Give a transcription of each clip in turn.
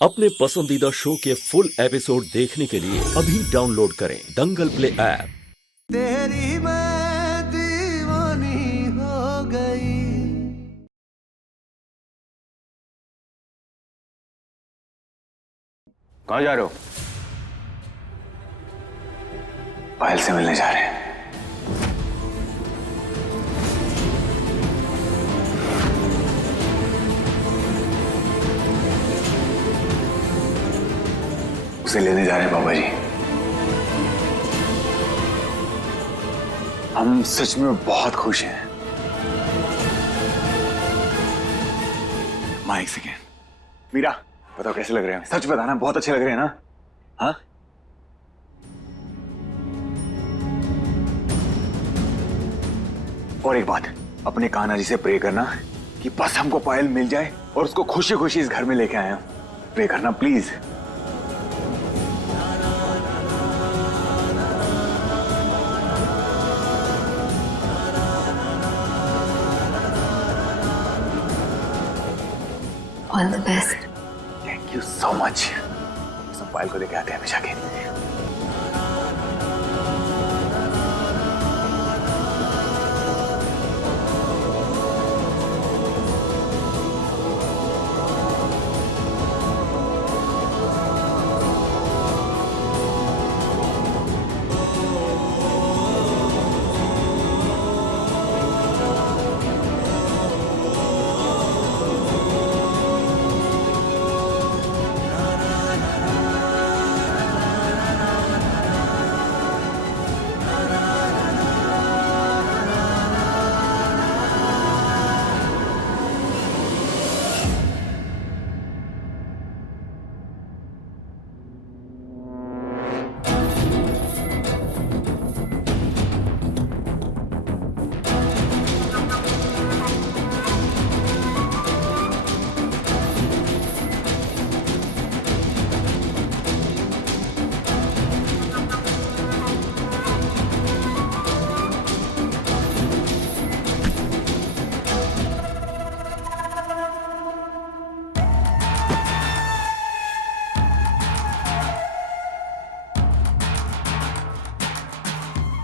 अपने पसंदीदा शो के फुल एपिसोड देखने के लिए अभी डाउनलोड करें दंगल प्ले ऐप। तेरी मैं दीवानी हो गई। कहाँ जा रहे हो? पायल से मिलने जा रहे हैं। उसे लेने जा रहे हैं बाबा जी। हम सच में बहुत खुश हैं। माँ एक सेकेंड। मीरा बताओ कैसे लग रहे हैं? सच बताना, बहुत अच्छे लग रहे हैं ना? हाँ? और एक बात, अपने कान्हा जी से प्रे करना कि बस हमको पायल मिल जाए और उसको खुशी खुशी इस घर में लेके आए। प्रे करना please. All the best. Thank you so much. सब पायल को लेके आते हैं हमेशा के।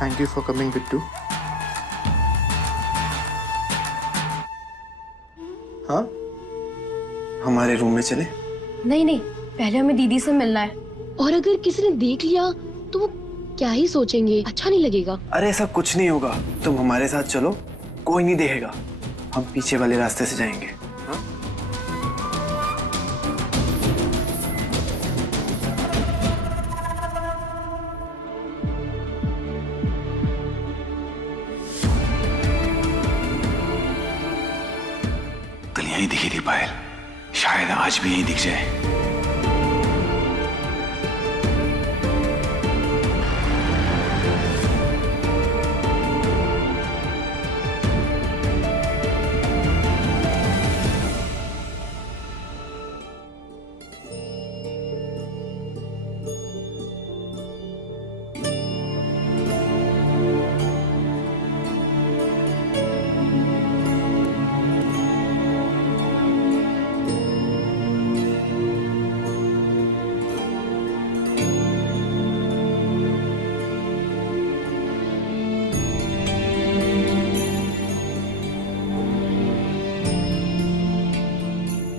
Thank you for coming, Bittu. हाँ, हमारे रूम में चले? नहीं नहीं, पहले हमें दीदी से मिलना है। और अगर किसी ने देख लिया तो वो क्या ही सोचेंगे, अच्छा नहीं लगेगा। अरे ऐसा कुछ नहीं होगा, तुम हमारे साथ चलो, कोई नहीं देखेगा। हम पीछे वाले रास्ते से जाएंगे। हाँ? कल यहीं दिखी थी पायल, शायद आज भी यहीं दिख जाए।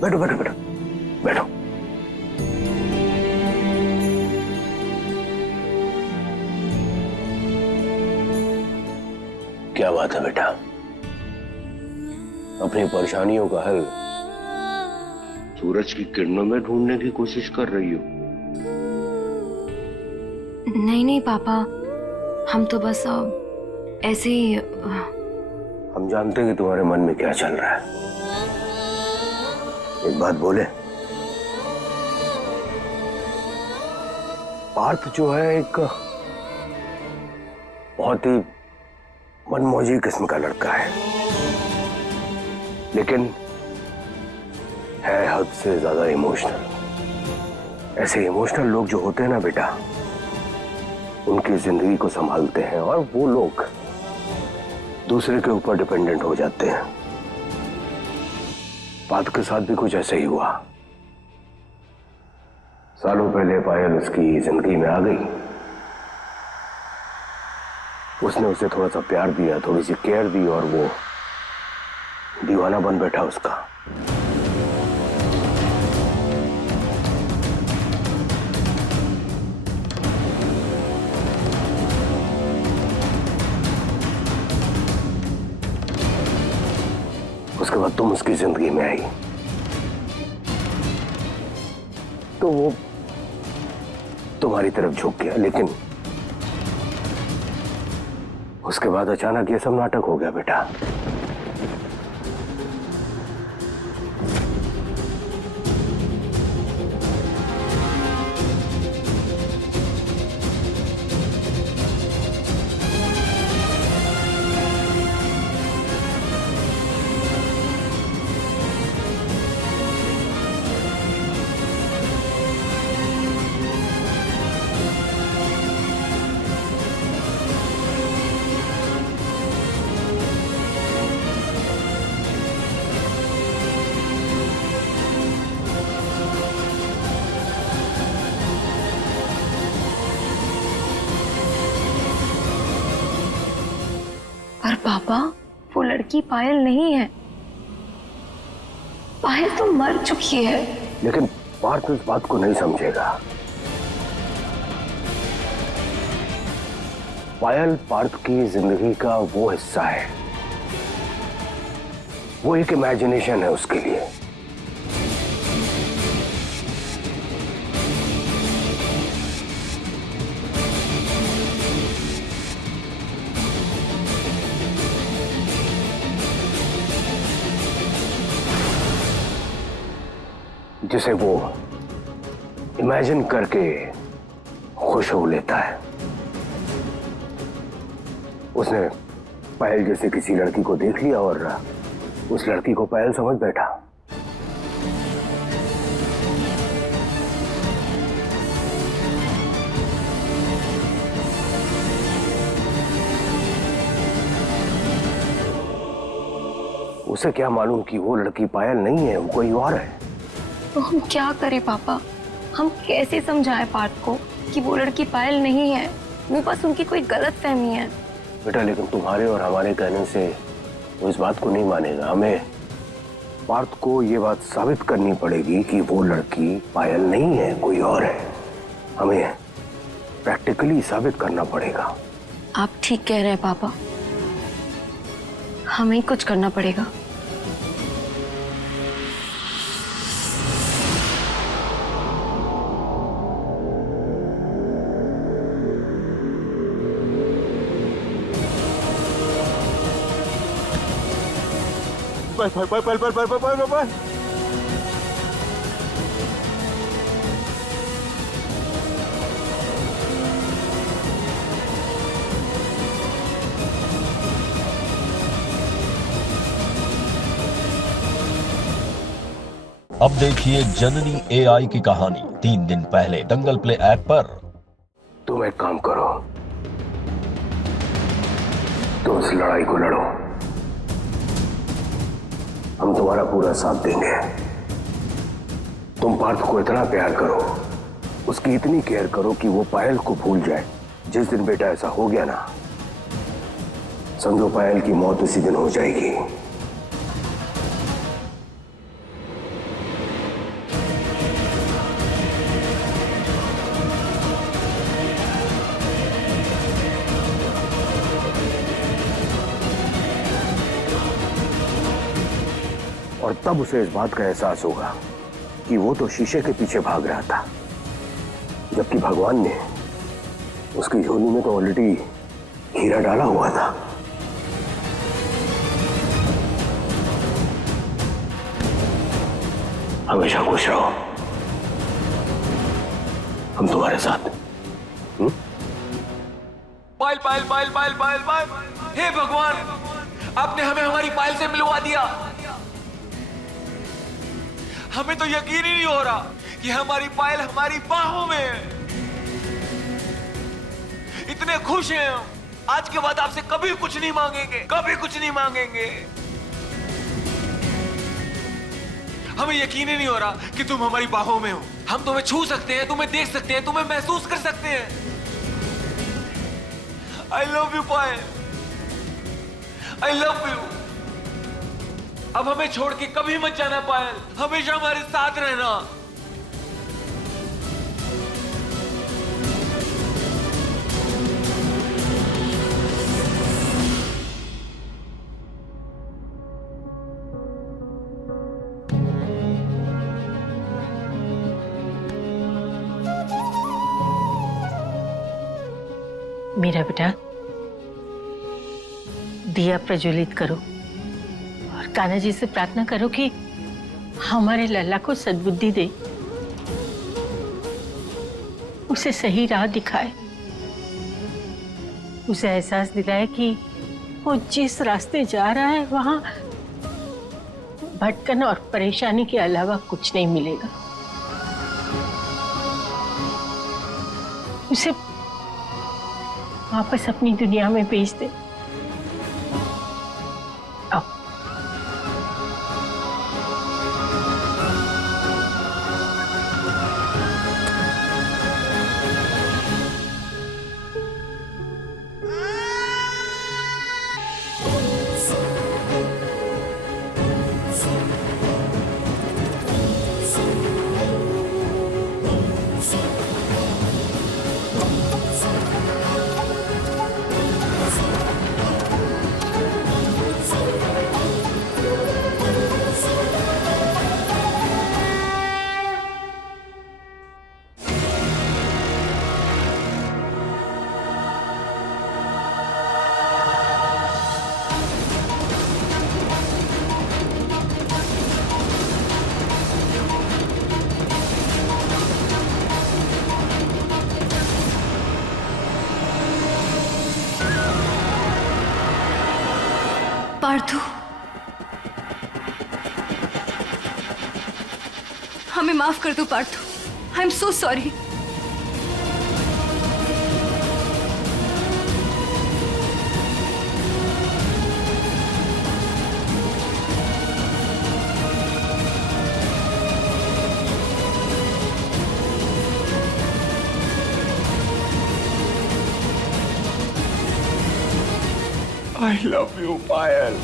बैठो बैठो बैठो बैठो। क्या बात है बेटा? अपनी परेशानियों का हल सूरज की किरणों में ढूंढने की कोशिश कर रही हो? नहीं नहीं पापा, हम तो बस ऐसे ही। हम जानते हैं कि तुम्हारे मन में क्या चल रहा है। एक बात बोले, पार्थ जो है एक बहुत ही मनमौजी किस्म का लड़का है, लेकिन है हद से ज्यादा इमोशनल। ऐसे इमोशनल लोग जो होते हैं ना बेटा, उनकी जिंदगी को संभालते हैं और वो लोग दूसरे के ऊपर डिपेंडेंट हो जाते हैं। बात के साथ भी कुछ ऐसे ही हुआ। सालों पहले पायल उसकी जिंदगी में आ गई। उसने उसे थोड़ा सा प्यार दिया, थोड़ी सी केयर दी और वो दीवाना बन बैठा उसका। उसके बाद तुम उसकी जिंदगी में आई तो वो तुम्हारी तरफ झुक गया, लेकिन उसके बाद अचानक ये सब नाटक हो गया बेटा। पर पापा, वो लड़की पायल नहीं है। पायल तो मर चुकी है। लेकिन पार्थ इस बात को नहीं समझेगा। पायल पार्थ की जिंदगी का वो हिस्सा है, वो एक इमेजिनेशन है उसके लिए। जिसे वो इमेजिन करके खुश हो लेता है। उसने पायल जैसे किसी लड़की को देख लिया और उस लड़की को पायल समझ बैठा। उसे क्या मालूम कि वो लड़की पायल नहीं है, वो कोई और है। तो हम क्या करें पापा? हम कैसे समझाएं पार्थ को कि वो लड़की पायल नहीं है? वो बस उनकी कोई गलत फहमी है। बेटा, लेकिन तुम्हारे और हमारे कहने से वो इस बात को नहीं मानेगा। हमें पार्थ को ये बात साबित करनी पड़ेगी कि वो लड़की पायल नहीं है, कोई और है। हमें प्रैक्टिकली साबित करना पड़ेगा। आप ठीक कह रहे हैं पापा, हमें ही कुछ करना पड़ेगा। पायल। अब देखिए जननी एआई की कहानी 3 दिन पहले दंगल प्ले ऐप पर। तुम एक काम करो, तुम इस लड़ाई को लड़ो, हम तुम्हारा पूरा साथ देंगे। तुम पार्थ को इतना प्यार करो, उसकी इतनी केयर करो कि वो पायल को भूल जाए। जिस दिन बेटा ऐसा हो गया ना, समझो पायल की मौत उसी दिन हो जाएगी। और तब उसे इस बात का एहसास होगा कि वो तो शीशे के पीछे भाग रहा था, जबकि भगवान ने उसकी झोली में तो ऑलरेडी हीरा डाला हुआ था। हमेशा खुश रहो, हम तुम्हारे साथ। पायल पायल पायल पायल पायल पायल, हे भगवान, आपने हमें हमारी पायल से मिलवा दिया। हमें तो यकीन ही नहीं हो रहा कि हमारी पायल हमारी बाहों में है। इतने खुश हैं हम, आज के बाद आपसे कभी कुछ नहीं मांगेंगे, कभी कुछ नहीं मांगेंगे। हमें यकीन ही नहीं हो रहा कि तुम हमारी बाहों में हो। हम तुम्हें छू सकते हैं, तुम्हें देख सकते हैं, तुम्हें महसूस कर सकते हैं। I love you Payal, I love you. अब हमें छोड़ के कभी मत जाना पायल, हमेशा हमारे साथ रहना। मेरा बेटा, दिया प्रज्वलित करो और कान्हा जी से प्रार्थना करो कि हमारे लल्ला को सद्बुद्धि दे, उसे सही राह दिखाए, उसे एहसास दिलाए कि वो जिस रास्ते जा रहा है वहां भटकन और परेशानी के अलावा कुछ नहीं मिलेगा। उसे वापस अपनी दुनिया में भेज दे। आओ। पार्थु, हमें माफ कर दो Parthu. I am so sorry. I love you, Payal.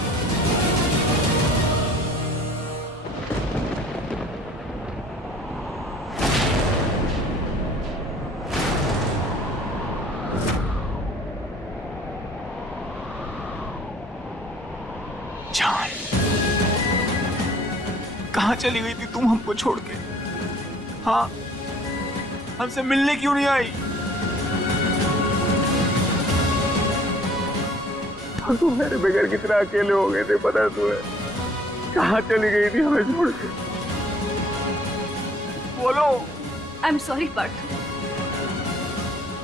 जान, कहाँ चली गई थी तुम हमको छोड़ के? हाँ, हमसे मिलने क्यों नहीं आई? तुम मेरे बगैर कितना अकेले हो गए थे पता तुम्हें? कहाँ चली गई थी हमें छोड़ के? बोलो। आई एम सॉरी पार्थु,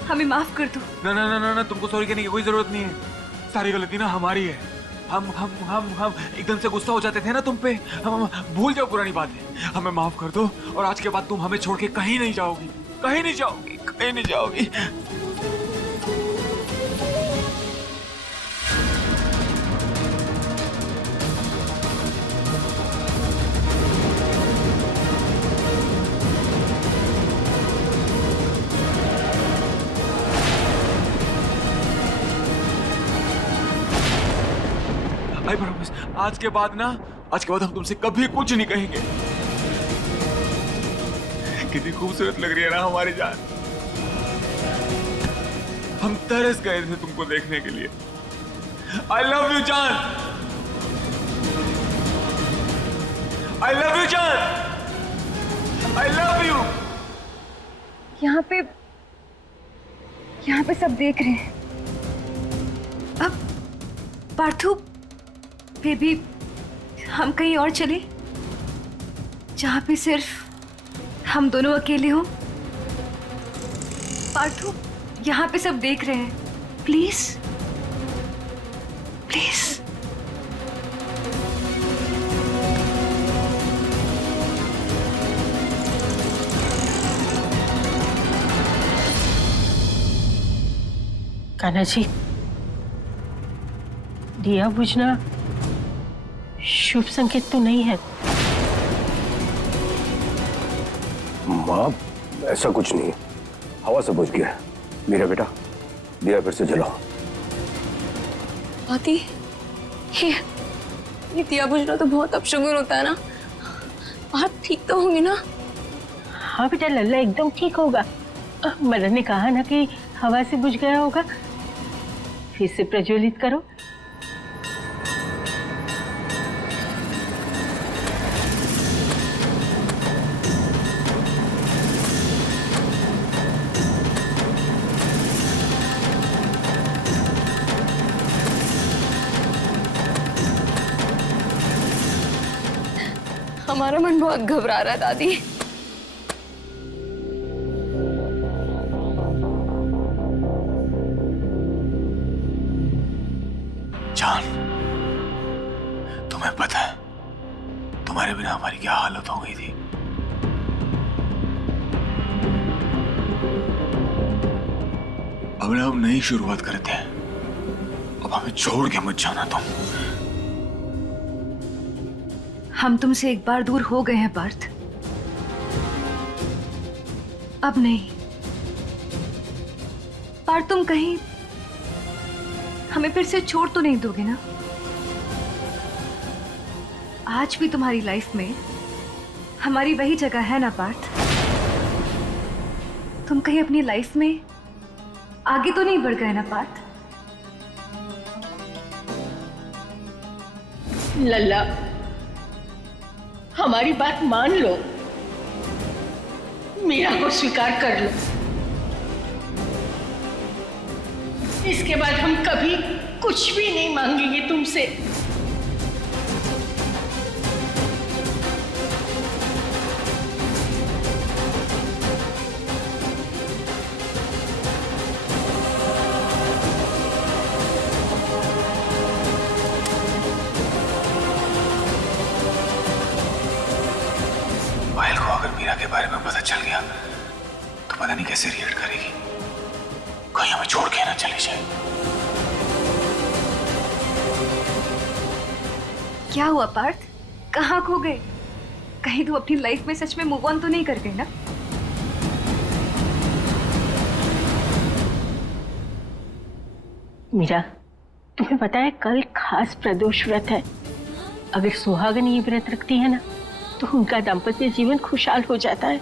हमें माफ कर दो। ना ना ना ना ना, तुमको सॉरी कहने की कोई जरूरत नहीं है। सारी गलती ना हमारी है। हम एकदम से गुस्सा हो जाते थे ना तुम पे। हम भूल जाओ पुरानी बातें, हमें माफ कर दो और आज के बाद तुम हमें छोड़ के कहीं नहीं जाओगी, कहीं नहीं जाओगी, कहीं नहीं जाओगी। आई प्रॉमिस, आज के बाद हम तुमसे कभी कुछ नहीं कहेंगे। कितनी खूबसूरत लग रही है ना हमारी जान। हम तरस गए थे तुमको देखने के लिए। आई लव यू जान, आई लव यू जान, आई लव यू। यहाँ पे सब देख रहे हैं। अब पार्थु, बेबी, हम कहीं और चले जहाँ पे सिर्फ हम दोनों अकेले हो। पार्थु, यहाँ पे सब देख रहे हैं। Please please. कान्हा जी, दिया बुझना शुभ संकेत तो नहीं है। माँ ऐसा कुछ नहीं है, हवा से बुझ गया। मेरा बेटा दिया फिर से जलाओ। आती ये दिया बुझना तो बहुत अपशगुन होता है ना। आप ठीक तो होंगी ना? हाँ बेटा, लल्ला एकदम ठीक होगा। मदन ने कहा ना कि हवा से बुझ गया होगा। फिर से प्रज्वलित करो। हमारा मन बहुत घबरा रहा है दादी। जान, तुम्हें पता है तुम्हारे बिना हमारी क्या हालत हो गई थी। अब ना हम नई शुरुआत करते हैं। अब हमें छोड़ के मत जाना तुम। हम तुमसे एक बार दूर हो गए हैं पार्थ, अब नहीं। पार्थ तुम कहीं हमें फिर से छोड़ तो नहीं दोगे ना? आज भी तुम्हारी लाइफ में हमारी वही जगह है ना पार्थ? तुम कहीं अपनी लाइफ में आगे तो नहीं बढ़ गए ना पार्थ? लल्ला, हमारी बात मान लो, मीरा को स्वीकार कर लो। इसके बाद हम कभी कुछ भी नहीं मांगेंगे तुमसे। पायल को अगर मीरा के बारे में पता चल गया तो पता नहीं कैसे रिएक्ट करेगी। कहीं हमें छोड़ के ना चली जाए। क्या हुआ पार्थ, कहाँ खो गए? कहीं तुम अपनी लाइफ में सच में मूव ऑन तो नहीं कर गए ना? मीरा, तुम्हें पता है कल खास प्रदोष व्रत है। अगर सुहागन ये व्रत रखती है ना तो उनका दाम्पत्य जीवन खुशहाल हो जाता है।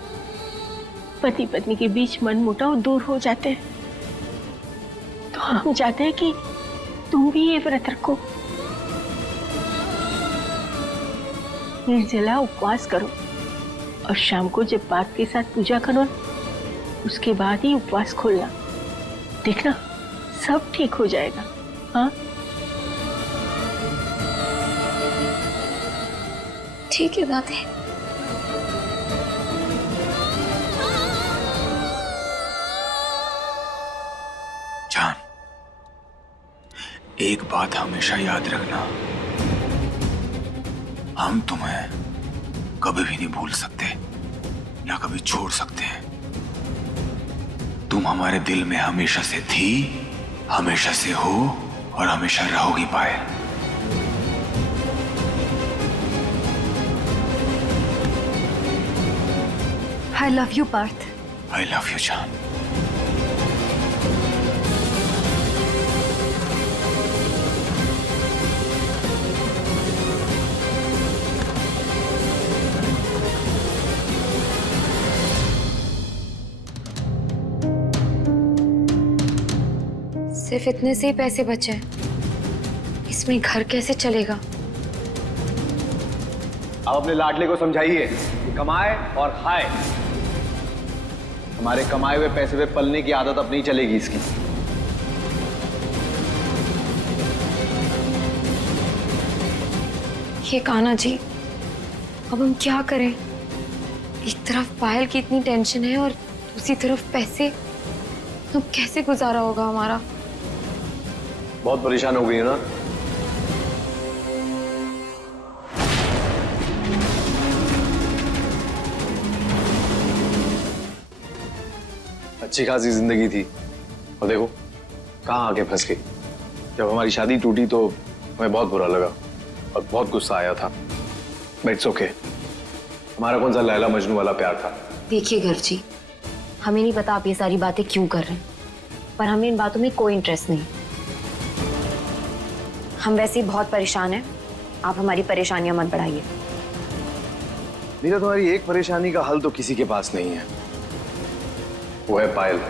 पति पत्नी के बीच मनमुटाव दूर हो जाते हैं। तो हम चाहते हैं कि तुम भी ये व्रत रखो। निर्जला उपवास करो और शाम को जब पार्थ के साथ पूजा करो उसके बाद ही उपवास खोलना। देखना सब ठीक हो जाएगा। हाँ ठीक है दादी। जान, एक बात हमेशा याद रखना, हम तुम्हें कभी भी नहीं भूल सकते ना कभी छोड़ सकते हैं। तुम हमारे दिल में हमेशा से थी, हमेशा से हो और हमेशा रहोगी पायल। I love you Partha. I love you जान। सिर्फ इतने से ही पैसे बचे हैं, इसमें घर कैसे चलेगा? आप अपने लाडले को समझाइए कि कमाए और खाए। हमारे कमाए हुए पैसे पे पलने की आदत अब नहीं चलेगी इसकी। ये कान्हा जी, अब हम क्या करें? एक तरफ पायल की इतनी टेंशन है और दूसरी तरफ पैसे। तो कैसे गुजारा होगा हमारा? बहुत परेशान हो गई है ना? अच्छी खासी जिंदगी थी और देखो कहाँ आके फंस गई। जब हमारी शादी टूटी तो हमें बहुत बुरा लगा और बहुत गुस्सा आया था। But it's okay. हमारा कौन सा लैला मजनू वाला प्यार था, देखिए घर जी, हमें नहीं पता आप ये सारी बातें क्यों कर रहे हैं, पर हमें इन बातों में कोई इंटरेस्ट नहीं। हम वैसे ही बहुत परेशान हैं, आप हमारी परेशानियां मत बढ़ाइए। मीरा, तुम्हारी एक परेशानी का हल तो किसी के पास नहीं है, वो है पायल।